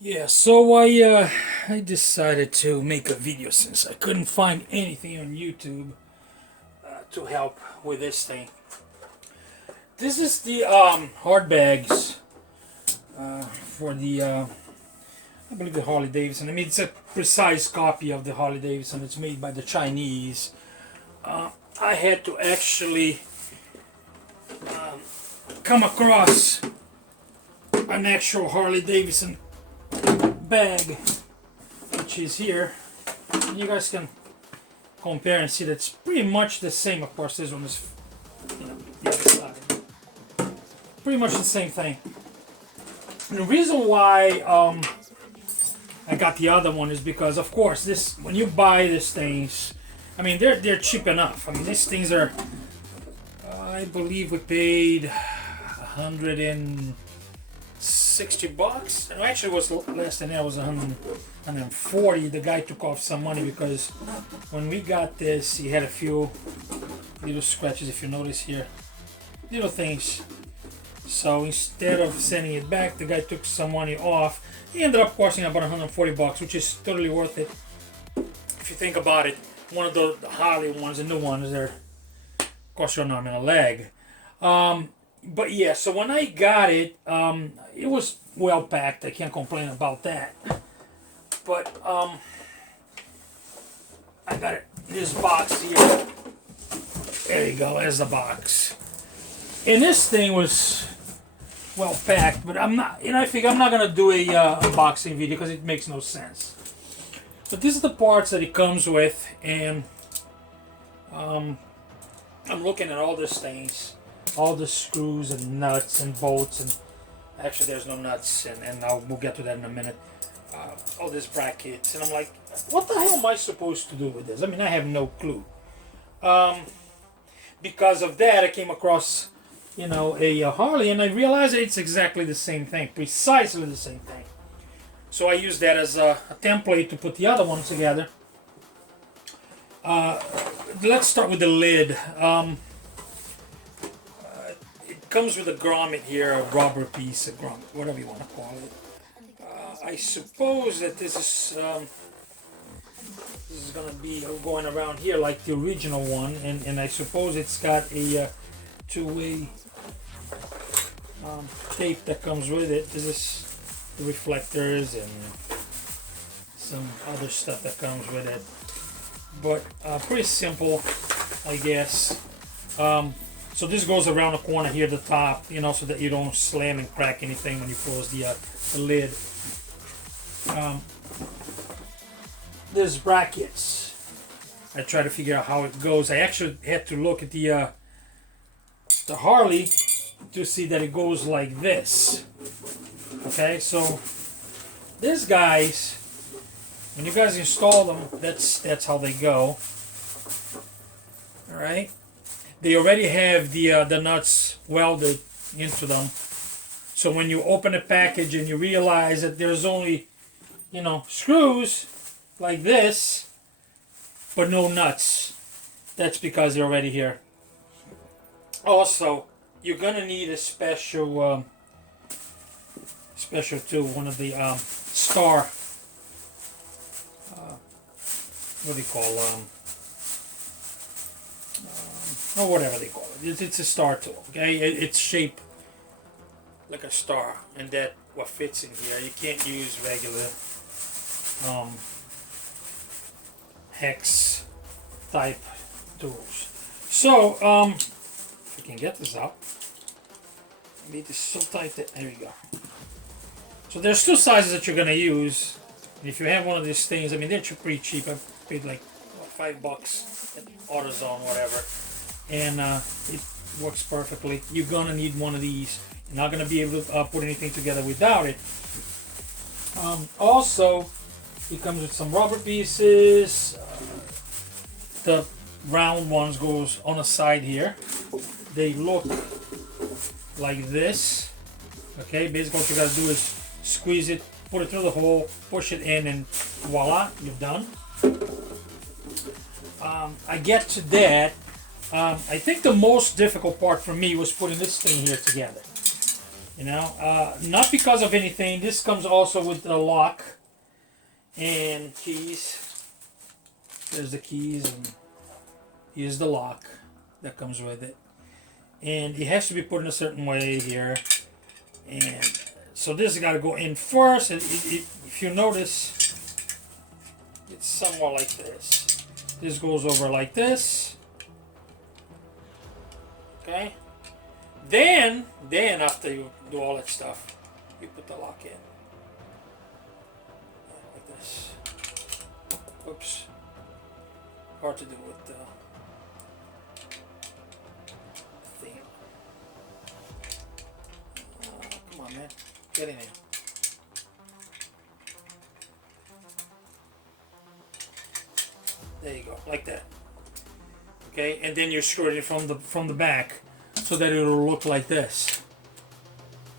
Yeah, so I decided to make a video since I couldn't find anything on YouTube to help with this thing. This is the hard bags for the I believe the Harley Davidson. I mean, it's a precise copy of the Harley Davidson. It's made by the Chinese. I had to actually come across an actual Harley Davidson bag, which is here. You guys can compare and see that's pretty much the same. Of course, this one is, the other side. Pretty much the same thing. And the reason why I got the other one is because, of course, this when you buy these things, I mean they're cheap enough. I mean these things are, I believe we paid $160. And actually, it was less than that. It was 140. The guy took off some money because when we got this, he had a few little scratches. If you notice here, little things. So instead of sending it back, the guy took some money off. He ended up costing about $140, which is totally worth it. If you think about it, one of the Harley ones, the new ones, they're cost you an arm and a leg. But yeah, so when I got it, it was well packed. I can't complain about that. But I got it. This box here. There you go. There's the box. And this thing was well packed, but I'm not. I figure I'm not gonna do a unboxing video because it makes no sense. But these are the parts that it comes with, and I'm looking at all these things, all the screws and nuts and bolts, and actually there's no nuts, and we'll get to that in a minute. All these brackets, and I'm like, what the hell am I supposed to do with this? I mean, I have no clue. Because of that, I came across a Harley, and I realized that it's exactly the same thing, precisely the same thing. So I used that as a template to put the other one together. Let's start with the lid. It comes with a grommet here, a rubber piece, a grommet, whatever you want to call it. I suppose that this is going to be going around here like the original one, and I suppose it's got a two-way tape that comes with it. This is the reflectors and some other stuff that comes with it, but pretty simple, I guess. So this goes around the corner here at the top, so that you don't slam and crack anything when you close the lid. There's brackets. I try to figure out how it goes. I actually had to look at the Harley to see that it goes like this. Okay, so these guys, when you guys install them, that's how they go. All right, they already have the nuts welded into them. So when you open a package and you realize that there's only screws like this, but no nuts, that's because they're already here. Also, you're gonna need a special tool, one of the star. What do you call or whatever they call it. It's a star tool. Okay, it's shaped like a star, and that what fits in here. You can't use regular hex type tools. So if I can get this out, I need this so tight that there you go. So there's two sizes that you're gonna use. If you have one of these things, I mean they're pretty cheap. I paid like $5 at AutoZone, whatever, and it works perfectly. You're gonna need one of these. You're not gonna be able to put anything together without it. Also, it comes with some rubber pieces. The round ones goes on the side here. They look like this. Okay, basically what you gotta do is squeeze it, put it through the hole, push it in, and voila, you're done. I get to that. I think the most difficult part for me was putting this thing here together. You know, not because of anything. This comes also with the lock and keys. There's the keys, and here's the lock that comes with it. And it has to be put in a certain way here. And so this has got to go in first. And if you notice, it's somewhat like this. This goes over like this. Okay. Then after you do all that stuff, you put the lock in. Like this. Oops. Hard to do with the thing. Come on, man. Get in here. There you go, like that. Okay, and then you screw it in from the back so that it'll look like this.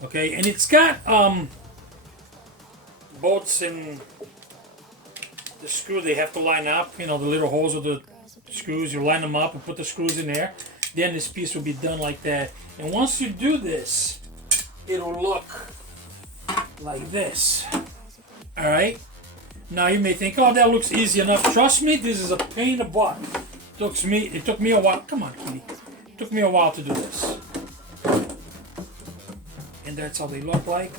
Okay, and it's got bolts and the screw they have to line up. You know, the little holes of the screws. You line them up and put the screws in there. Then this piece will be done like that. And once you do this, it'll look like this. All right. Now you may think, oh, that looks easy enough. Trust me, this is a pain in the butt. It took me a while. Come on, kitty. It took me a while to do this. And that's how they look like.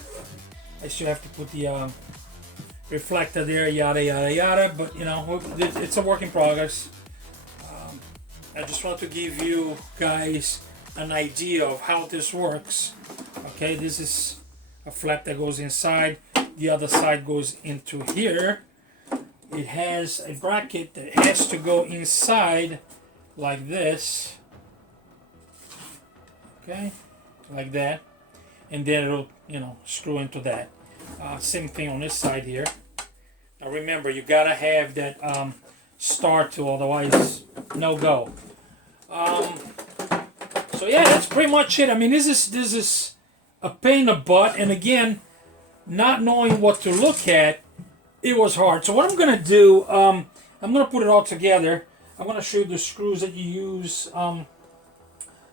I still have to put the reflector there, yada yada yada. But you know, it's a work in progress. I just want to give you guys an idea of how this works. Okay, this is a flap that goes inside. The other side goes into here. It has a bracket that has to go inside like this. Okay, like that. And then it'll, you know, screw into that. Same thing on this side here. Now remember, you gotta have that start tool, otherwise no go. So yeah, that's pretty much it. I mean, this is a pain in the butt, and again, not knowing what to look at, it was hard. So what I'm gonna do, I'm gonna put it all together. I'm gonna show you the screws that you use.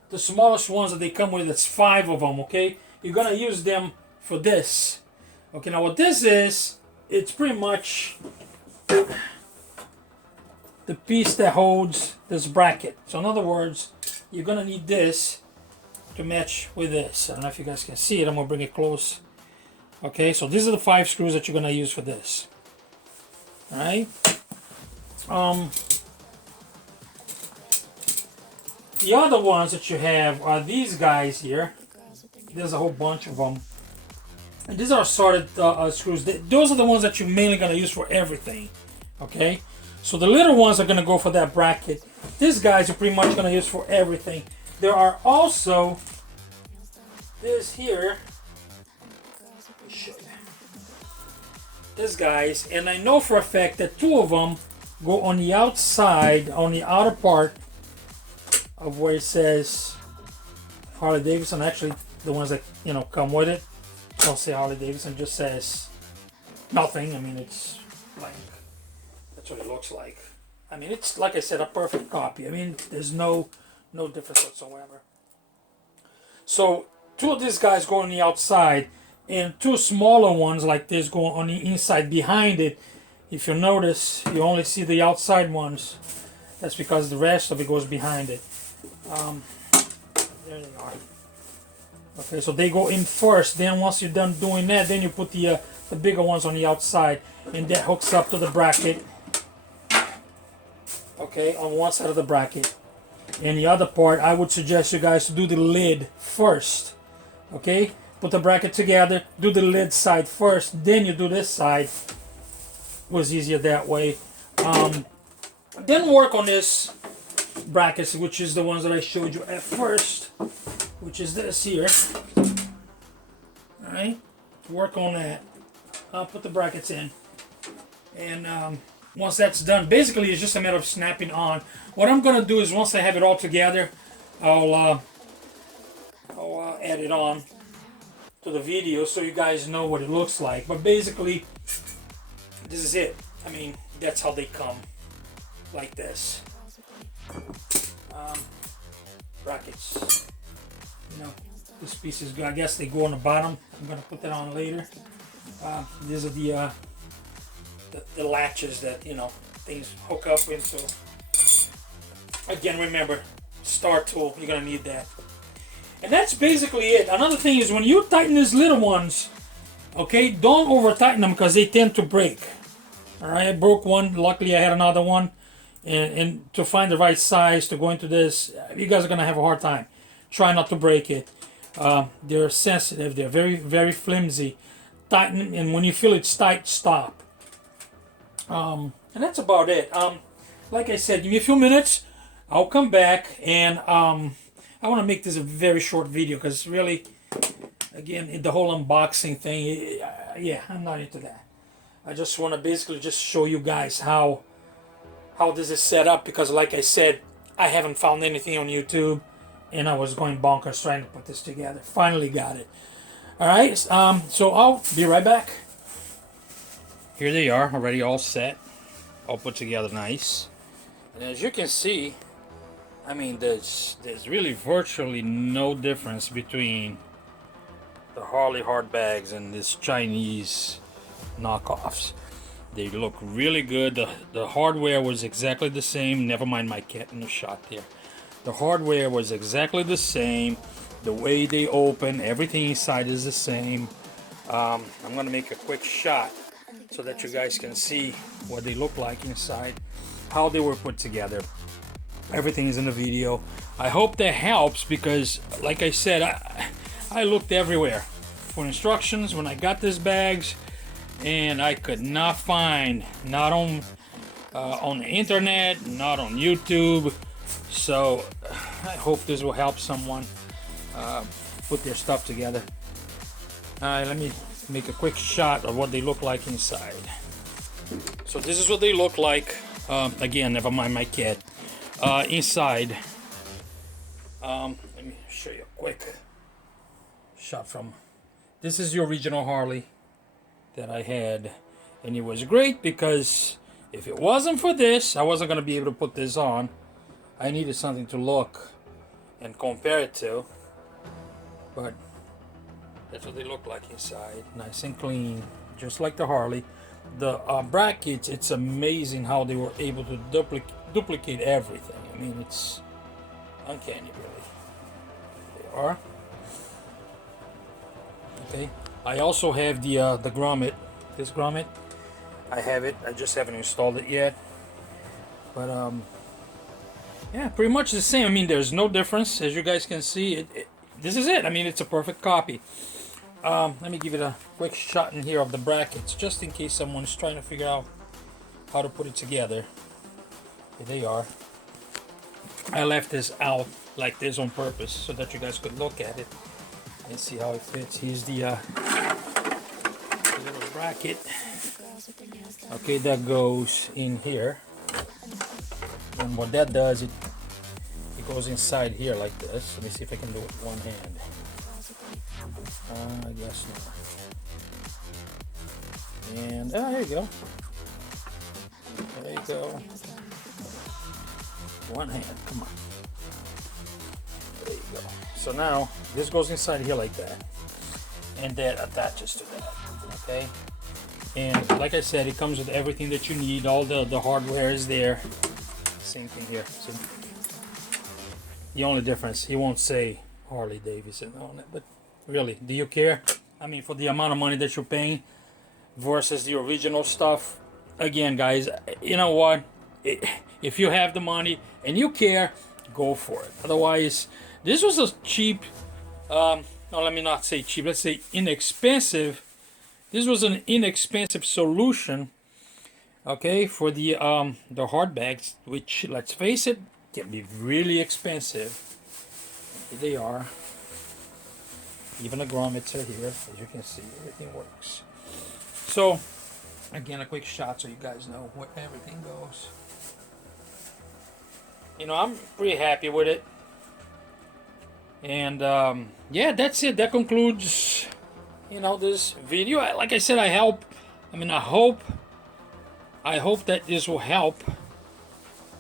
The smallest ones that they come with, it's 5 of them. Okay, you're gonna use them for this. Okay, now what this is, it's pretty much the piece that holds this bracket. So in other words, you're gonna need this to match with this. I don't know if you guys can see it. I'm gonna bring it close. Okay, so these are the 5 screws that you're gonna use for this. All right. The other ones that you have are these guys here. There's a whole bunch of them. And these are solid screws. Those are the ones that you're mainly gonna use for everything. Okay. So the little ones are gonna go for that bracket. These guys are pretty much gonna use for everything. There are also this here. This guys, and I know for a fact that 2 of them go on the outside, on the outer part of where it says Harley Davidson. Actually, the ones that, you know, come with it don't say Harley Davidson, just says nothing. I mean, it's blank. That's what it looks like. I mean, it's, like I said, a perfect copy. I mean, there's no difference whatsoever. So 2 of these guys go on the outside, and 2 smaller ones like this go on the inside behind it. If you notice, you only see the outside ones. That's because the rest of it goes behind it. There they are. Okay, so they go in first. Then once you're done doing that, then you put the bigger ones on the outside, and that hooks up to the bracket. Okay, on one side of the bracket. And the other part, I would suggest you guys to do the lid first. Okay, put the bracket together, do the lid side first, then you do this side. It was easier that way. Then work on this brackets, which is the ones that I showed you at first, which is this here. Alright, work on that. I'll put the brackets in. And once that's done, basically it's just a matter of snapping on. What I'm going to do is once I have it all together, I'll add it on to the video so you guys know what it looks like. But basically, this is it. I mean, that's how they come, like this. Brackets, you know, This piece is good. I guess they go on the bottom. I'm gonna put that on later. These are the latches that, you know, things hook up into. Again, remember, star tool, you're gonna need that. And that's basically it. Another thing is when you tighten these little ones, okay, don't over tighten them because they tend to break. All right, I broke one. Luckily, I had another one. And to find the right size to go into this, you guys are gonna have a hard time. Try not to break it. They're sensitive. They're very, very flimsy. Tighten, and when you feel it's tight, stop. And that's about it. Like I said, give me a few minutes. I'll come back, and I want to make this a very short video because really, again, the whole unboxing thing, yeah, I'm not into that. I just want to basically just show you guys how this is set up because, like I said, I haven't found anything on YouTube, and I was going bonkers trying to put this together. Finally got it. All right, so I'll be right back. Here they are, already all set, all put together nice. And as you can see, I mean, there's really virtually no difference between the Harley hard bags and this Chinese knockoffs. They look really good. The hardware was exactly the same. Never mind my cat in the shot there. The hardware was exactly the same. The way they open, everything inside is the same. I'm gonna make a quick shot so that you guys can see what they look like inside, how they were put together. Everything is in the video. I hope that helps because, like I said, I looked everywhere for instructions when I got these bags, and I could not find, not on the internet, not on YouTube. So I hope this will help someone put their stuff together. Let me make a quick shot of what they look like inside. So this is what they look like. Again, never mind my cat. Inside, let me show you a quick shot from. This is the original Harley that I had, and it was great because if it wasn't for this, I wasn't going to be able to put this on. I needed something to look and compare it to, but that's what they look like inside, nice and clean, just like the Harley. The brackets, it's amazing how they were able to duplicate everything. I mean, it's uncanny, really. They are. Okay. I also have the grommet. This grommet, I have it. I just haven't installed it yet. But yeah, pretty much the same. I mean, there's no difference, as you guys can see. This is it. I mean, it's a perfect copy. Let me give it a quick shot in here of the brackets, just in case someone's trying to figure out how to put it together. Here they are. I left this out like this on purpose so that you guys could look at it and see how it fits. Here's the little bracket. Okay, that goes in here. And what that does, it goes inside here like this. Let me see if I can do it with one hand. I guess not. And there you go. There you go. One hand, come on. There you go. So now this goes inside here like that, and that attaches to that. Okay. And like I said, it comes with everything that you need. All the hardware is there. Same thing here. So the only difference, he won't say Harley Davidson on it, but really, do you care? I mean, for the amount of money that you're paying versus the original stuff. Again, guys, you know what? If you have the money and you care, go for it. Otherwise, this was a cheap, no, let me not say cheap, let's say inexpensive. This was an inexpensive solution, okay, for the hard bags, which, let's face it, can be really expensive. Here they are. Even the grommets are here, as you can see, everything works. So, again, a quick shot so you guys know where everything goes. You know, I'm pretty happy with it. And, yeah, that's it. That concludes, you know, this video. Like I said, I hope that this will help,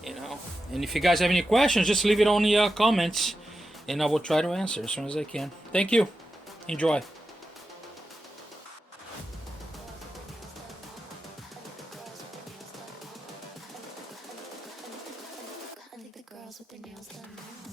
you know. And if you guys have any questions, just leave it on the comments. and I will try to answer as soon as I can. Thank you. Enjoy. I think the girls with their nails done now.